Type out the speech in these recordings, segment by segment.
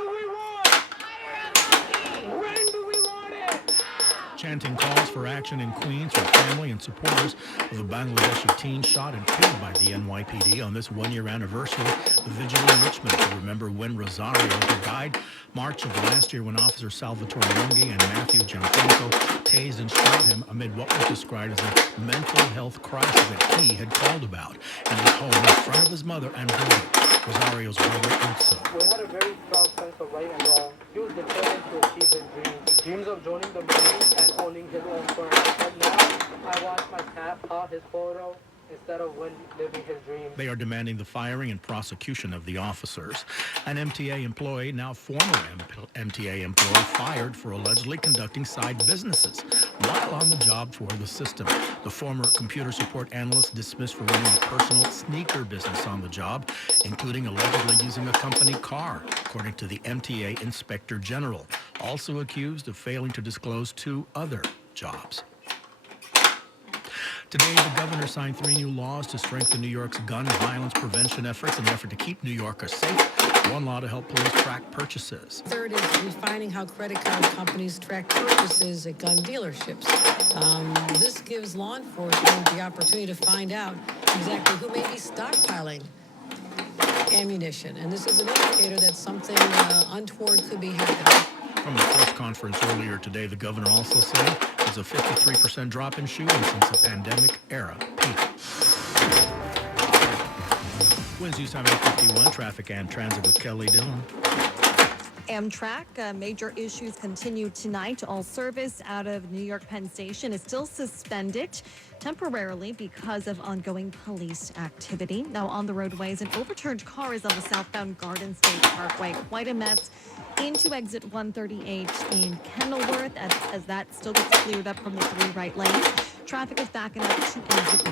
do we want? When do we want it? Chanting calls for action in Queens from family and supporters of a Bangladeshi teen shot and killed by the NYPD on this one-year anniversary of vigil in Richmond to remember when Rosario, who died March of last year when Officer Salvatore Longhi and Matthew Gianfranco tased and shot him amid what was described as a mental health crisis that he had called about in his home in front of his mother and brother, Rosario's brother Urso. We had a very strong sense of right and wrong. He was determined to achieve his dreams of joining the Marines and owning his own firm. But now I watch my cat paw his photo instead of when living his dreams. They are demanding the firing and prosecution of the officers. An MTA employee, now former MTA employee, fired for allegedly conducting side businesses while on the job for the system. The former computer support analyst dismissed for running a personal sneaker business on the job, including allegedly using a company car, according to the MTA Inspector General. Also accused of failing to disclose 2 other jobs. Today, the governor signed 3 new laws to strengthen New York's gun violence prevention efforts in an effort to keep New Yorkers safe. One law to help police track purchases. Third is refining how credit card companies track purchases at gun dealerships. This gives law enforcement the opportunity to find out exactly who may be stockpiling ammunition. And this is an indicator that something untoward could be happening. From the press conference earlier today, the governor also said there's a 53% drop in shooting since the pandemic-era peak. Winds News Time 8:51, traffic and transit with Kelly Dillon. Amtrak, major issues continue tonight. All service out of New York Penn Station is still suspended temporarily because of ongoing police activity. Now on the roadways, an overturned car is on the southbound Garden State Parkway. Quite a mess into exit 138 in Kenilworth as that still gets cleared up from the 3 right lanes. Traffic is backing up to exit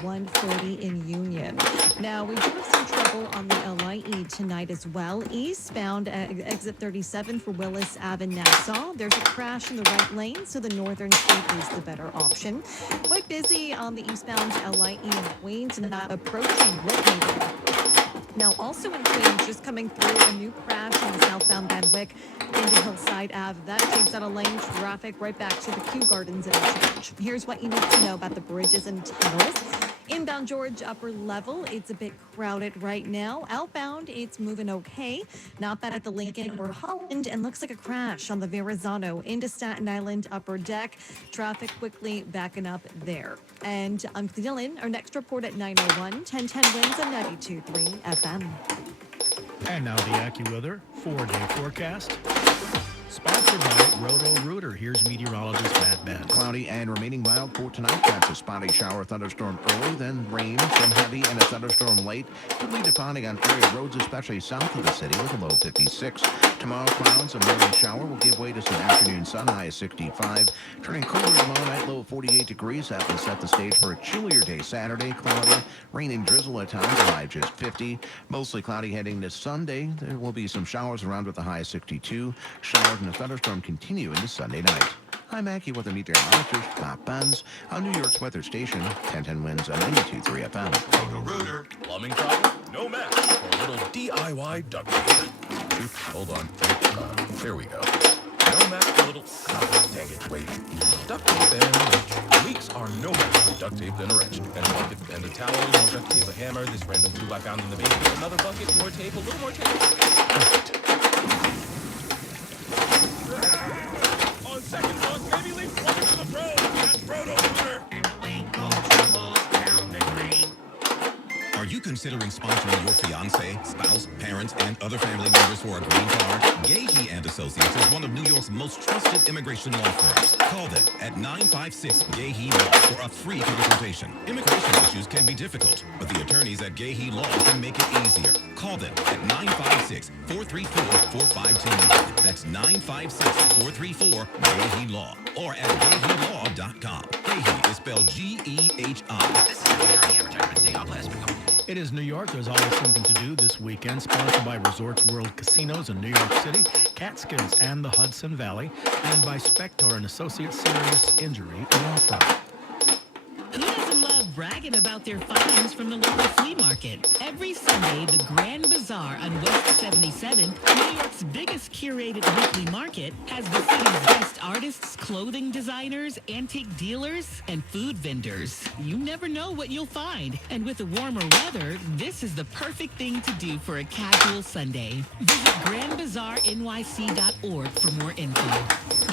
140 in Union. Now, we do have some trouble on the LIE tonight as well. Eastbound exit 37 for Willis Ave in Nassau. There's a crash in the right lane, so the northern state is the better option. Quite busy on the eastbound LIE in Queens and not approaching Whitney. Now, also in Queens, just coming through, a new crash on the southbound Van Wyck into Hillside Ave. That takes out a lane traffic right back to the Kew Gardens interchange. Here's what you need to know about the bridges and tunnels. Inbound George upper level, it's a bit crowded right now. Outbound, it's moving okay. Not bad at the Lincoln or Holland, and looks like a crash on the Verrazano into Staten Island upper deck. Traffic quickly backing up there. And I'm Dylan. Our next report at 9:01, 1010 winds on 92.3 FM. And now the AccuWeather 4-day forecast. Sponsored by Roto-Rooter. Here's meteorologist Matt Benz. Cloudy and remaining mild for tonight. That's a spotty shower thunderstorm early, then rain, some heavy, and a thunderstorm late. Could be depending on area roads, especially south of the city, with a low 56. Tomorrow, clouds, a morning shower will give way to some afternoon sun, high of 65. Turning cooler tomorrow night, low of 48 degrees. That will set the stage for a chillier day Saturday. Cloudy, rain and drizzle at times, a high of just 50. Mostly cloudy heading to Sunday. There will be some showers around with a high of 62. Showers and a thunderstorm continue into Sunday night. I'm Mackie with the meteorologist Matt Benz on New York's weather station, 1010 winds on 92.3 FM. Roto-Rooter. Plumbing problem? No match for a little DIY duct tape. Oops, hold on. There we go. No match for a little... dang it, wait. Duct tape and a wrench. Leaks are no match for duct tape and a wrench. And a towel, more duct tape, a hammer, this random glue I found in the basement, another bucket, more tape, a little more tape. Perfect. On second thought, maybe leave plumbing to the pros. That's Roto-Rooter. Are you considering sponsoring your fiancé, spouse, parents, and other family members for a green card? Gahey and Associates is one of New York's most trusted immigration law firms. Call them at 956-GAHEY Law for a free consultation. Immigration issues can be difficult, but the attorneys at Gahey Law can make it easier. Call them at 956-434-4510. That's 956-434-GAHEY Law or at GAHEYLaw.com. Gahey is spelled G-E-H-I. This is an attorney advertisement. Say God bless. It is New York. There's always something to do this weekend. Sponsored by Resorts World Casinos in New York City, Catskills and the Hudson Valley, and by Spector and Associates Serious Injury Law Firm. Who doesn't love bragging about their finds from the local flea market. Every Sunday, the Grand Bazaar on West 77, New York's biggest curated weekly market, has the city's best artists, clothing designers, antique dealers, and food vendors. You never know what you'll find. And with the warmer weather, this is the perfect thing to do for a casual Sunday. Visit grandbazaarnyc.org for more info.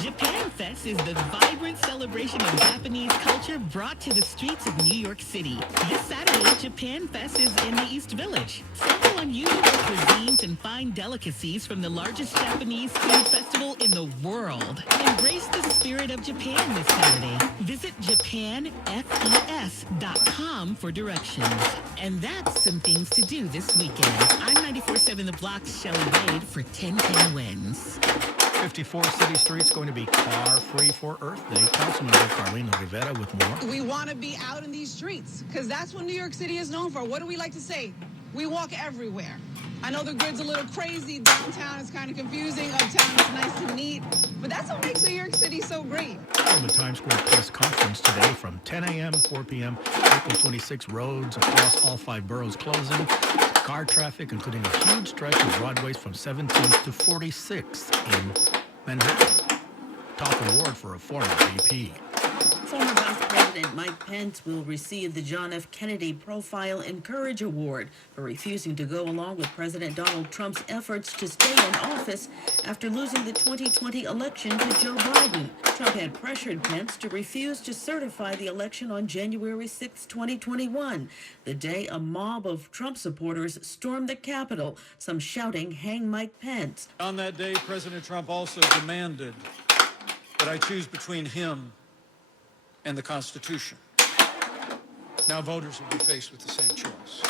Japan Fest is the vibrant celebration of Japanese culture brought to the streets of New York City. This Saturday, Japan Fest is in the East Village. Sample unusual cuisines and find delicacies from the largest Japanese food festival in the world. Embrace the spirit of Japan this Saturday. Visit japanfes.com for directions. And that's some things to do this weekend. I'm 94.7 The Block's Shelley Wade for 1010 Wins. 54 city streets going to be car-free for Earth Day. Councilmember Carlina Rivera with more. We want to be out in these streets because that's what New York City is known for. What do we like to say? We walk everywhere. I know the grid's a little crazy. Downtown is kind of confusing. Uptown is nice and neat. But that's what makes New York City so great. The Times Square press conference today from 10 a.m. to 4 p.m. April 26 roads across all 5 boroughs closing. Car traffic, including a huge stretch of Broadways from 17th to 46th in Manhattan. Top award for a former VP. Former Vice President Mike Pence will receive the John F. Kennedy Profile and Courage Award for refusing to go along with President Donald Trump's efforts to stay in office after losing the 2020 election to Joe Biden. Trump had pressured Pence to refuse to certify the election on January 6, 2021, the day a mob of Trump supporters stormed the Capitol, some shouting, "Hang Mike Pence." On that day, President Trump also demanded that I choose between him and the Constitution. Now voters will be faced with the same choice.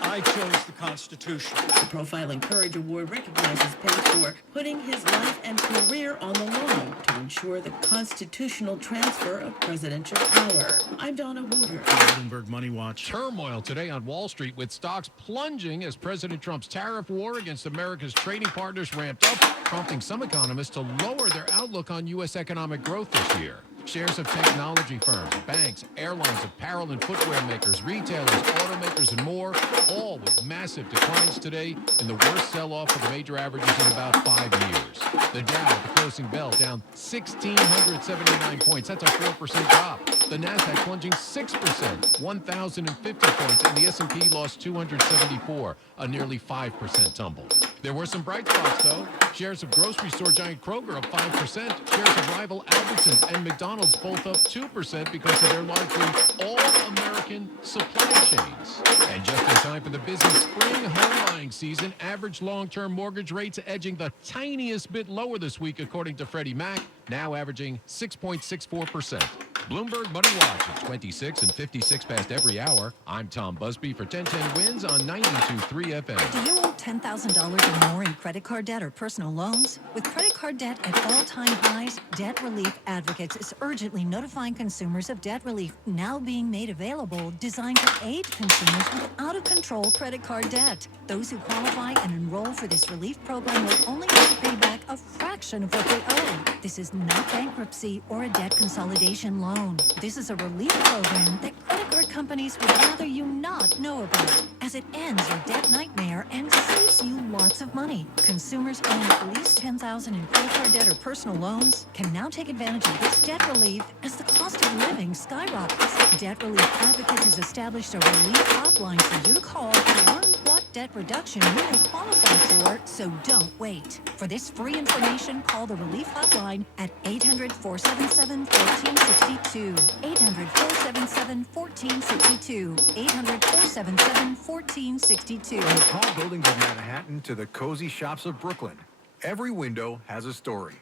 I chose the Constitution. The Profile and Courage Award recognizes Pence for putting his life and career on the line to ensure the constitutional transfer of presidential power. I'm Donna Wooder. Bloomberg Money Watch. Turmoil today on Wall Street with stocks plunging as President Trump's tariff war against America's trading partners ramped up, prompting some economists to lower their outlook on U.S. economic growth this year. Shares of technology firms, banks, airlines, apparel and footwear makers, retailers, automakers, and more, all with massive declines today in the worst sell-off of the major averages in about 5 years. The Dow at the closing bell down 1,679 points. That's a 4% drop. The Nasdaq plunging 6%, 1,050 points, and the S&P lost 274, a nearly 5% tumble. There were some bright spots, though. Shares of grocery store giant Kroger up 5%. Shares of rival Albertsons and McDonald's both up 2% because of their largely all-American supply chains. And just in time for the busy spring home buying season, average long-term mortgage rates edging the tiniest bit lower this week, according to Freddie Mac, now averaging 6.64%. Bloomberg Money Watch at 26 and 56 past every hour. I'm Tom Busby for 1010 Wins on 92.3 FM. Do you owe $10,000 or more in credit card debt or personal loans? With credit card debt at all-time highs, Debt Relief Advocates is urgently notifying consumers of debt relief now being made available, designed to aid consumers with out-of-control credit card debt. Those who qualify and enroll for this relief program will only have to pay back a fraction of what they owe. This is not bankruptcy or a debt consolidation loan. This is a relief program that credit card companies would rather you not know about, as it ends your debt nightmare and saves you lots of money. Consumers owing at least $10,000 in credit card debt or personal loans can now take advantage of this debt relief as the cost of living skyrockets. Debt Relief Advocates has established a relief hotline for you to call to learn what debt reduction you may qualify for, so don't wait. For this free information, call the relief hotline at 800-477-1462. 800-477-1462. 800-477-1462. From the tall buildings of Manhattan to the cozy shops of Brooklyn, every window has a story.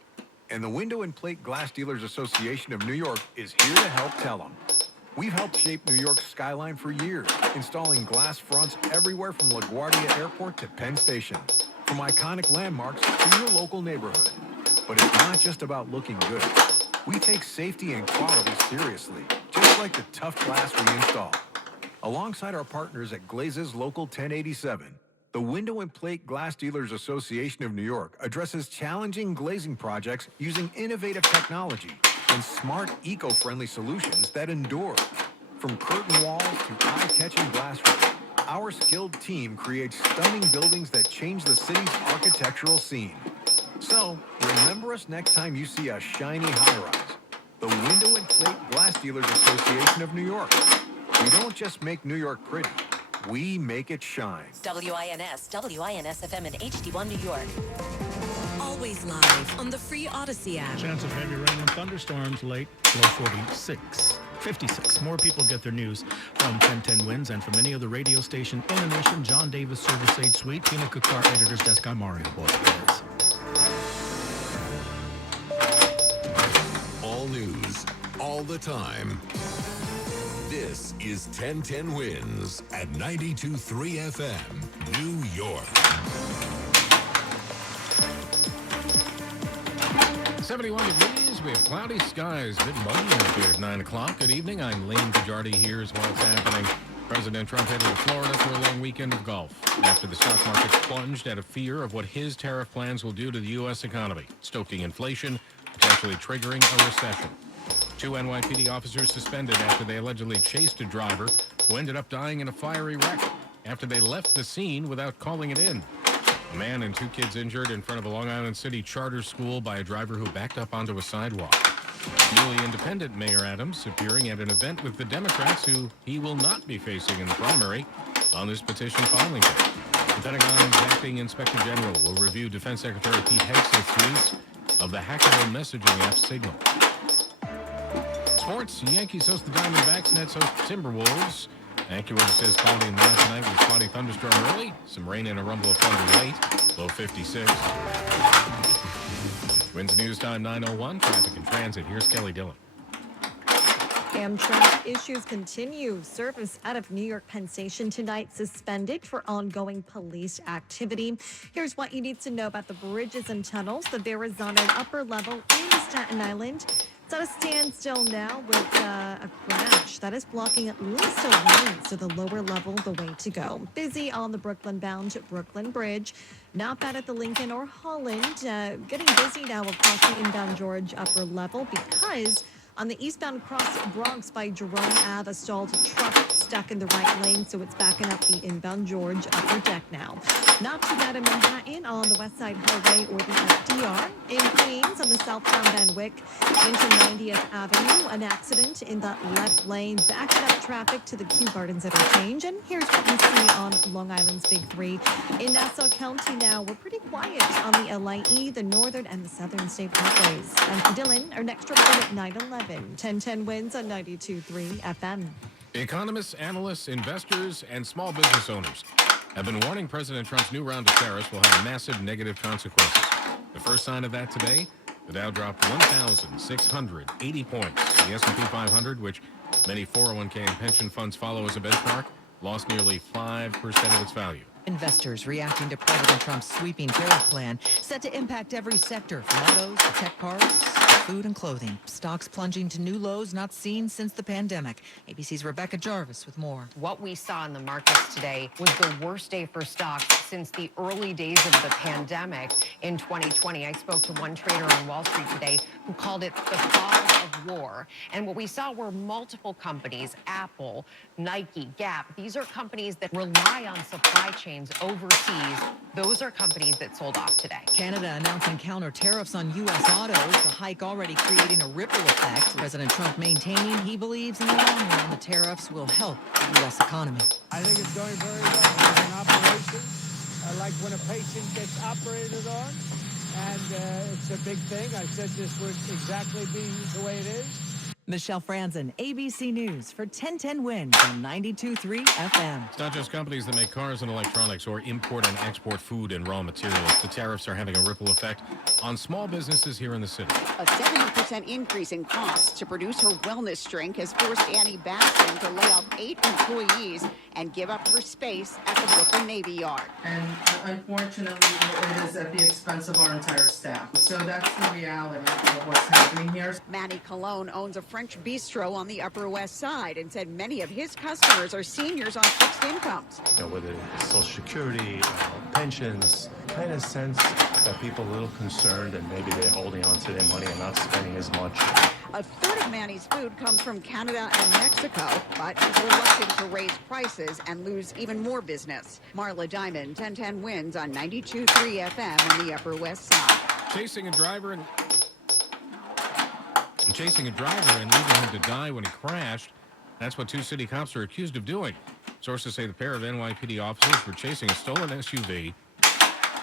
And the Window and Plate Glass Dealers Association of New York is here to help tell them. We've helped shape New York's skyline for years, installing glass fronts everywhere from LaGuardia Airport to Penn Station, from iconic landmarks to your local neighborhood. But it's not just about looking good. We take safety and quality seriously, just like the tough glass we install. Alongside our partners at Glazes Local 1087, the Window and Plate Glass Dealers Association of New York addresses challenging glazing projects using innovative technology and smart, eco-friendly solutions that endure. From curtain walls to eye-catching glasswork, our skilled team creates stunning buildings that change the city's architectural scene. So, remember us next time you see a shiny high-rise. The Window and Plate Glass Dealers Association of New York. We don't just make New York pretty, we make it shine. WINS, WINS-FM in HD1 New York. Always live on the free Odyssey app. Chance of heavy rain and thunderstorms late, low 46. 56. More people get their news from 1010 Wins and from any other radio station in the nation. John Davis, Service Age Suite, Tina Kakar, Editor's Desk. I'm Mario Borges. All news, all the time. This is 1010 Wins at 92.3 FM, New York. 71 degrees. We have cloudy skies. A bit muggy up here at 9 o'clock. Good evening. I'm Lane Gujardi. Here's what's happening. President Trump headed to Florida for a long weekend of golf after the stock market plunged out of fear of what his tariff plans will do to the U.S. economy, stoking inflation, potentially triggering a recession. 2 NYPD officers suspended after they allegedly chased a driver who ended up dying in a fiery wreck after they left the scene without calling it in. A man and 2 kids injured in front of a Long Island City charter school by a driver who backed up onto a sidewalk. Newly independent Mayor Adams appearing at an event with the Democrats who he will not be facing in the primary on this petition filing day. The Pentagon's acting inspector general will review Defense Secretary Pete Hegseth's use of the hackable messaging app Signal. Sports, Yankees host the Diamondbacks, Nets host the Timberwolves. AccuWeather says cloudy and mild tonight with spotty thunderstorm early. Some rain and a rumble of thunder late. Low 56. Winds News Time 9:01. Traffic and transit. Here's Kelly Dillon. Amtrak issues continue. Service out of New York Penn Station tonight suspended for ongoing police activity. Here's what you need to know about the bridges and tunnels. The Verrazano upper level in Staten Island. It's at a standstill now with a crash that is blocking at least a lane, so the lower level the way to go. Busy on the Brooklyn-bound Brooklyn Bridge. Not bad at the Lincoln or Holland. Getting busy now across the inbound George upper level because on the eastbound cross Bronx by Jerome Ave, a stalled truck stuck in the right lane, so it's backing up the inbound George upper deck now. Not too bad in Manhattan on the West Side Highway or the FDR. In Queens on the southbound Van Wyck into 90th Avenue, an accident in the left lane, backing up traffic to the Kew Gardens Interchange. And here's what we see on Long Island's Big Three. In Nassau County now, we're pretty quiet on the LIE, the Northern and the Southern State Parkways. I'm Dylan. Our next report at 9:11. 1010 Wins on 92.3 FM. Economists, analysts, investors, and small business owners have been warning President Trump's new round of tariffs will have massive negative consequences. The first sign of that today, the Dow dropped 1,680 points. The S&P 500, which many 401k and pension funds follow as a benchmark, lost nearly 5% of its value. Investors reacting to President Trump's sweeping tariff plan set to impact every sector, from autos to tech parks, food and clothing. Stocks plunging to new lows not seen since the pandemic. ABC's Rebecca Jarvis with more. What we saw in the markets today was the worst day for stocks since the early days of the pandemic in 2020. I spoke to one trader on Wall Street today who called it the fog of war. And what we saw were multiple companies, Apple, Nike, Gap. These are companies that rely on supply chains overseas. Those are companies that sold off today. Canada announcing counter tariffs on U.S. autos, the hike already creating a ripple effect. President Trump maintaining he believes in the long run the tariffs will help the U.S. economy. I think it's going very well. It's an operation. I like when a patient gets operated on, and it's a big thing. I said this would exactly be the way it is. Michelle Franzen, ABC News for 1010 Wins on 92.3 FM. It's not just companies that make cars and electronics or import and export food and raw materials. The tariffs are having a ripple effect on small businesses here in the city. A 70% increase in costs to produce her wellness drink has forced Annie Basson to lay off 8 employees and give up her space at the Brooklyn Navy Yard. And unfortunately, it is at the expense of our entire staff. So that's the reality of what's happening here. Manny Colon owns a French bistro on the Upper West Side and said many of his customers are seniors on fixed incomes. Whether it's Social Security, pensions, kind of sense that people are a little concerned and maybe they're holding on to their money and not spending as much. A third of Manny's food comes from Canada and Mexico, but he's reluctant to raise prices and lose even more business. Marla Diamond, 1010 wins on 92.3 FM on the Upper West Side. Chasing a driver and leaving him to die when he crashed. That's what two city cops are accused of doing. Sources say the pair of NYPD officers were chasing a stolen SUV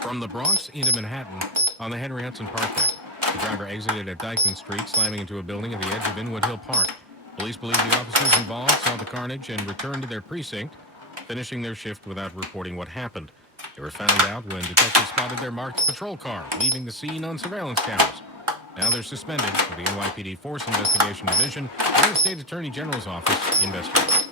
from the Bronx into Manhattan on the Henry Hudson Parkway. The driver exited at Dyckman Street, slamming into a building at the edge of Inwood Hill Park. Police believe the officers involved saw the carnage and returned to their precinct, finishing their shift without reporting what happened. They were found out when detectives spotted their marked patrol car leaving the scene on surveillance cameras. Now they're suspended for the NYPD Force Investigation Division and the State Attorney General's office investigating.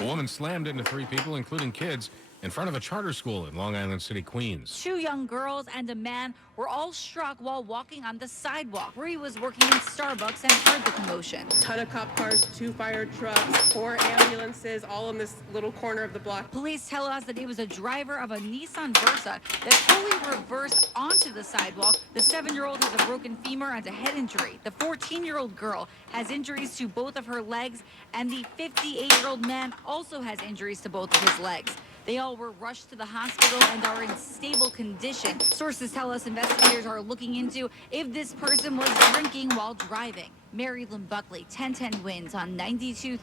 A woman slammed into three people, including kids, in front of a charter school in Long Island City, Queens. Two young girls and a man were all struck while walking on the sidewalk where he was working in Starbucks and heard the commotion. Ton of cop cars, 2 fire trucks, 4 ambulances, all in this little corner of the block. Police tell us that it was a driver of a Nissan Versa that fully reversed onto the sidewalk. The 7-year-old has a broken femur and a head injury. The 14-year-old girl has injuries to both of her legs, and the 58-year-old man also has injuries to both of his legs. They all were rushed to the hospital and are in stable condition. Sources tell us investigators are looking into if this person was drinking while driving. Mary Lynn Buckley, 1010 wins on 92.3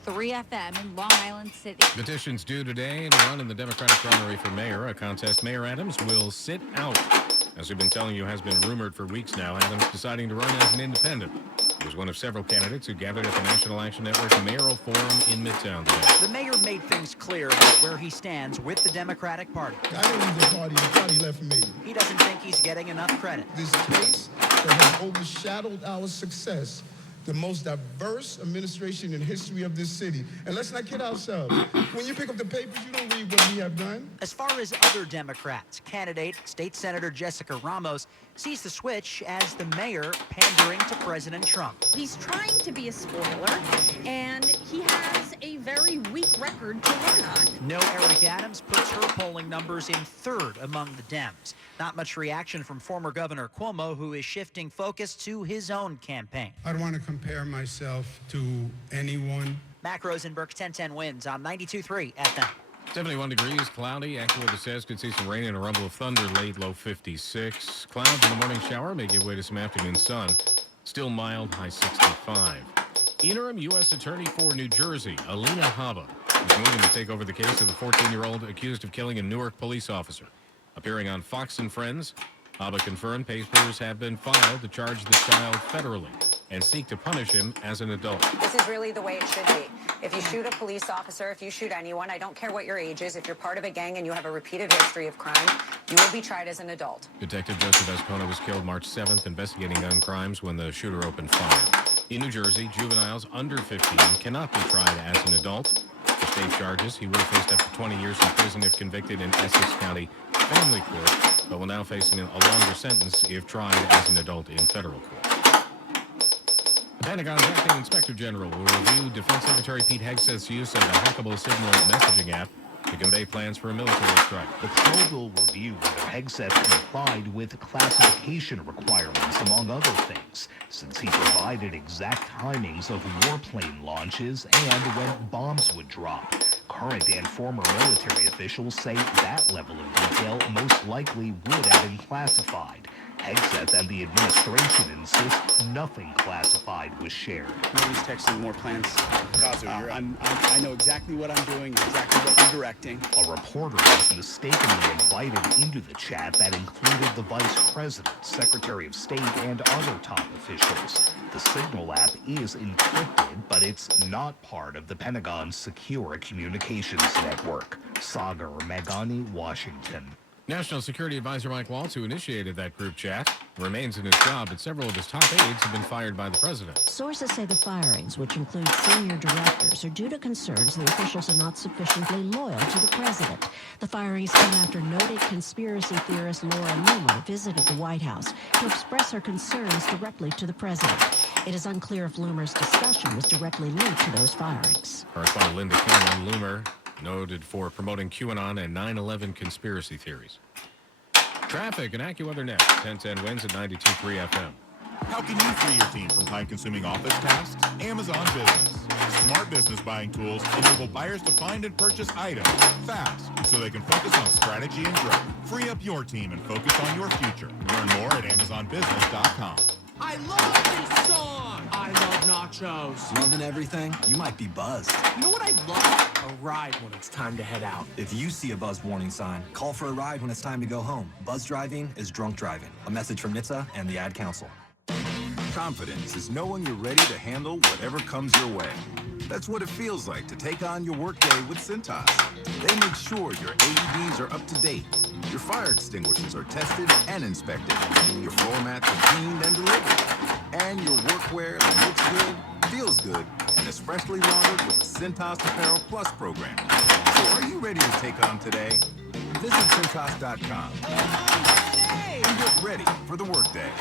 FM in Long Island City. Petitions due today to run in the Democratic primary for mayor, a contest Mayor Adams will sit out. As we've been telling you, has been rumored for weeks now, Adams deciding to run as an independent. He was one of several candidates who gathered at the National Action Network Mayoral Forum in Midtown today. The mayor made things clear about where he stands with the Democratic Party. I didn't leave the party left me. He doesn't think he's getting enough credit. This case that has overshadowed our success, the most diverse administration in history of this city. And let's not kid ourselves. When you pick up the papers, you don't read what we have done. As far as other Democrats, candidate State Senator Jessica Ramos sees the switch as the mayor pandering to President Trump. He's trying to be a spoiler, and he has a very weak record to run on. No Eric Adams puts her polling numbers in third among the Dems. Not much reaction from former Governor Cuomo, who is shifting focus to his own campaign. I don't want to compare myself to anyone. Mac Rosenberg's 1010 wins on 92.3 FM. 71 degrees, cloudy. AccuWeather says could see some rain and a rumble of thunder late, low 56. Clouds in the morning shower may give way to some afternoon sun. Still mild, high 65. Interim U.S. Attorney for New Jersey, Alina Habba, is moving to take over the case of the 14-year-old accused of killing a Newark police officer. Appearing on Fox and Friends, Habba confirmed papers have been filed to charge the child federally and seek to punish him as an adult. This is really the way it should be. If you shoot a police officer, if you shoot anyone, I don't care what your age is, if you're part of a gang and you have a repeated history of crime, you will be tried as an adult. Detective Joseph Escona was killed March 7th investigating gun crimes when the shooter opened fire. In New Jersey, juveniles under 15 cannot be tried as an adult. For state charges, he would have faced up to 20 years in prison if convicted in Essex County Family Court, but will now face a longer sentence if tried as an adult in federal court. The Pentagon's acting inspector general will review Defense Secretary Pete Hegseth's use of a hackable signal messaging app to convey plans for a military strike. The probe will review whether Hegseth complied with classification requirements, among other things, since he provided exact timings of warplane launches and when bombs would drop. Current and former military officials say that level of detail most likely would have been classified. Hegseth and the administration insist nothing classified was shared. Nobody's texting more plans. I know exactly what I'm doing, exactly what I'm directing. A reporter was mistakenly invited into the chat that included the vice president, secretary of state, and other top officials. The Signal app is encrypted, but it's not part of the Pentagon's secure communications network. Sagar Meghani, Washington. National Security Advisor Mike Waltz, who initiated that group chat, remains in his job, but several of his top aides have been fired by the president. Sources say the firings, which include senior directors, are due to concerns the officials are not sufficiently loyal to the president. The firings come after noted conspiracy theorist Laura Loomer visited the White House to express her concerns directly to the president. It is unclear if Loomer's discussion was directly linked to those firings. Correspondent Linda Cameron, Loomer, noted for promoting QAnon and 9/11 conspiracy theories. Traffic and AccuWeather next. 1010 wins at 92.3 FM. How can you free your team from time-consuming office tasks? Amazon Business. Smart business buying tools enable buyers to find and purchase items fast so they can focus on strategy and growth. Free up your team and focus on your future. Learn more at AmazonBusiness.com. I love this song! I love nachos. Loving everything? You might be buzzed. You know what I love? A ride when it's time to head out. If you see a buzz warning sign, call for a ride when it's time to go home. Buzz driving is drunk driving. A message from NHTSA and the Ad Council. Confidence is knowing you're ready to handle whatever comes your way. That's what it feels like to take on your workday with Cintas. They make sure your AEDs are up to date, your fire extinguishers are tested and inspected, your floor mats are cleaned and delivered, and your workwear that looks good, feels good, and is freshly laundered with the Cintas Apparel Plus program. So are you ready to take on today? Visit Cintas.com and get ready for the workday.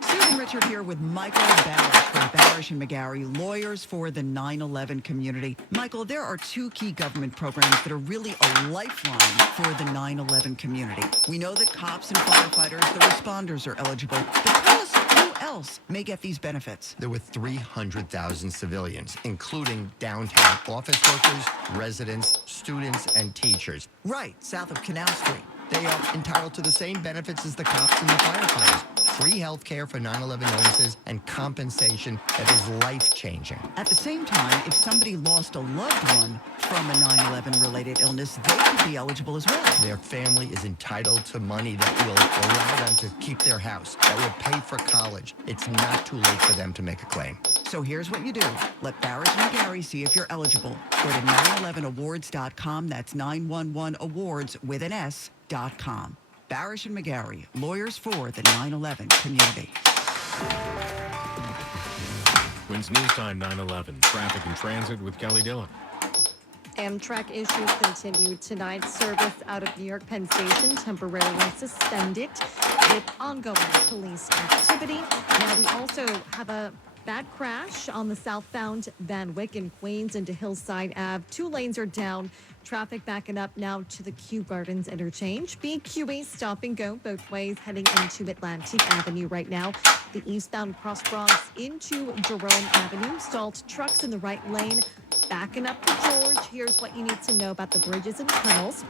Susan Richard here with Michael Barish from Barish and McGarry, lawyers for the 9/11 community. Michael, there are two key government programs that are really a lifeline for the 9/11 community. We know that cops and firefighters, the responders, are eligible. But tell us who else may get these benefits. There were 300,000 civilians, including downtown office workers, residents, students, and teachers. Right, south of Canal Street. They are entitled to the same benefits as the cops and the firefighters. Free health care for 9/11 illnesses and compensation that is life-changing. At the same time, if somebody lost a loved one from a 9/11 related illness, they could be eligible as well. Their family is entitled to money that will allow them to keep their house, that will pay for college. It's not too late for them to make a claim. So here's what you do. Let Barish and McGarry see if you're eligible. Go to 911awards.com. That's 911awards with an S.com. Barish and McGarry, lawyers for the 9/11 community. Wins News Time 9/11. Traffic and transit with Kelly Dillon. Amtrak issues continue tonight. Service out of New York Penn Station temporarily suspended with ongoing police activity. Now we also have a bad crash on the southbound Van Wyck in Queens into Hillside Ave. 2 lanes are down. Traffic backing up now to the Kew Gardens interchange. BQE stop and go both ways heading into Atlantic Avenue right now. The eastbound Cross Bronx into Jerome Avenue. Stalled trucks in the right lane. Backing up to George. Here's what you need to know about the bridges and tunnels.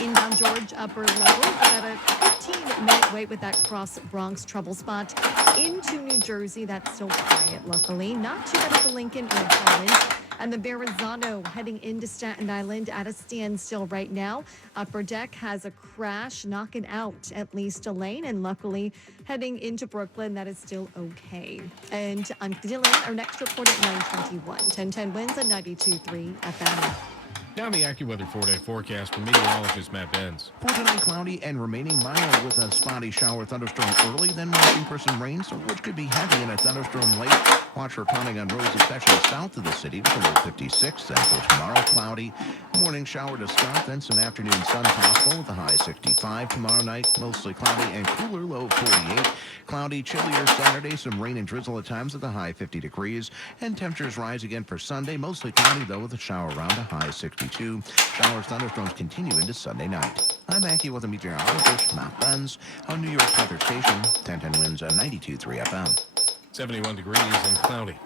Inbound George upper level, about a 15-minute wait with that Cross Bronx trouble spot. Into New Jersey, that's still quiet, luckily. Not too bad at the Lincoln or Holland. And the Verrazano heading into Staten Island at a standstill right now. Upper deck has a crash, knocking out at least a lane. And luckily, heading into Brooklyn, that is still okay. And I'm Dylan. Our next report at 9:21. 1010 wins at 92.3 FM. Now the AccuWeather 4-day forecast from meteorologist Matt Benz. For tonight, cloudy and remaining mild with a spotty shower thunderstorm early, then watching for some rain, which could be heavy in a thunderstorm late. Watch for pounding on roads, especially south of the city, with a low 56. Then for tomorrow, cloudy. Morning shower to start, then some afternoon sun possible with a high 65. Tomorrow night, mostly cloudy and cooler, low 48. Cloudy, chillier Saturday, some rain and drizzle at times with a high 50 degrees. And temperatures rise again for Sunday, mostly cloudy, though, with a shower around a high 62. Showers, thunderstorms continue into Sunday night. I'm AccuWeather meteorologist Matt Benz on New York Weather Station. 1010 wins at 92.3 FM. 71 degrees and cloudy.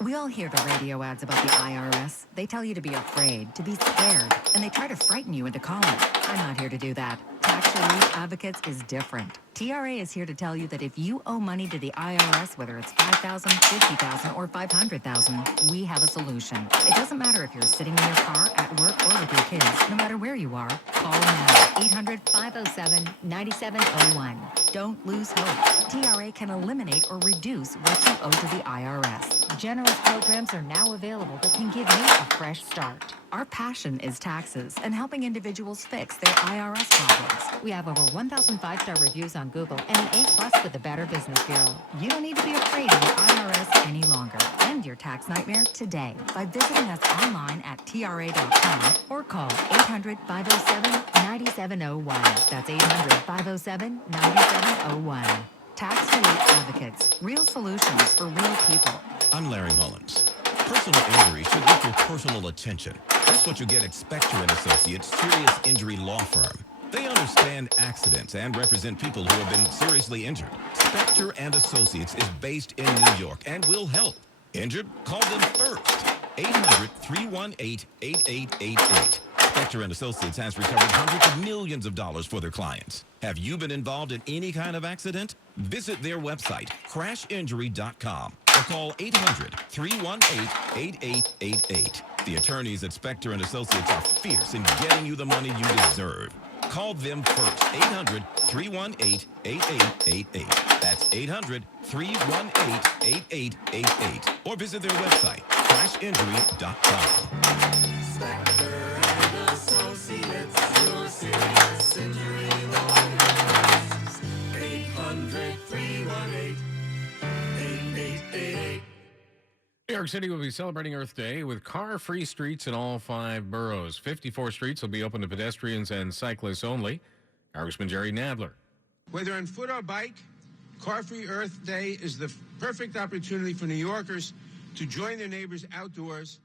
We all hear the radio ads about the IRS. They tell you to be afraid, to be scared, and they try to frighten you into calling. I'm not here to do that. Tax Relief Advocates is different. TRA is here to tell you that if you owe money to the IRS, whether it's $5,000, $50,000, or $500,000, we have a solution. It doesn't matter if you're sitting in your car, at work, or with your kids. No matter where you are, call now. 800-507-9701. Don't lose hope. TRA can eliminate or reduce what you owe to the IRS. Generous programs are now available that can give you a fresh start. Our passion is taxes and helping individuals fix their IRS problems. We have over 1,000 5-star reviews on Google and an A+ with the Better Business Bureau. You don't need to be afraid of the IRS any longer. End your tax nightmare today by visiting us online at TRA.com or call 800-507-9701. That's 800-507-9701. Tax Relief Advocates. Real solutions for real people. I'm Larry Mullins. Personal injury should equal personal attention. That's what you get at Spector & Associates Serious Injury Law Firm. They understand accidents and represent people who have been seriously injured. Spector and Associates is based in New York and will help. Injured? Call them first. 800-318-8888. Spector and Associates has recovered hundreds of millions of dollars for their clients. Have you been involved in any kind of accident? Visit their website, crashinjury.com, or call 800-318-8888. The attorneys at Spector and Associates are fierce in getting you the money you deserve. Call them first, 800-318-8888. That's 800-318-8888. Or visit their website, crashinjury.com. Spector and Associates, your serious injury lawyers. 800-318-8888. New York City will be celebrating Earth Day with car-free streets in all 5 boroughs. 54 streets will be open to pedestrians and cyclists only. Congressman Jerry Nadler. Whether on foot or bike, Car-Free Earth Day is the perfect opportunity for New Yorkers to join their neighbors outdoors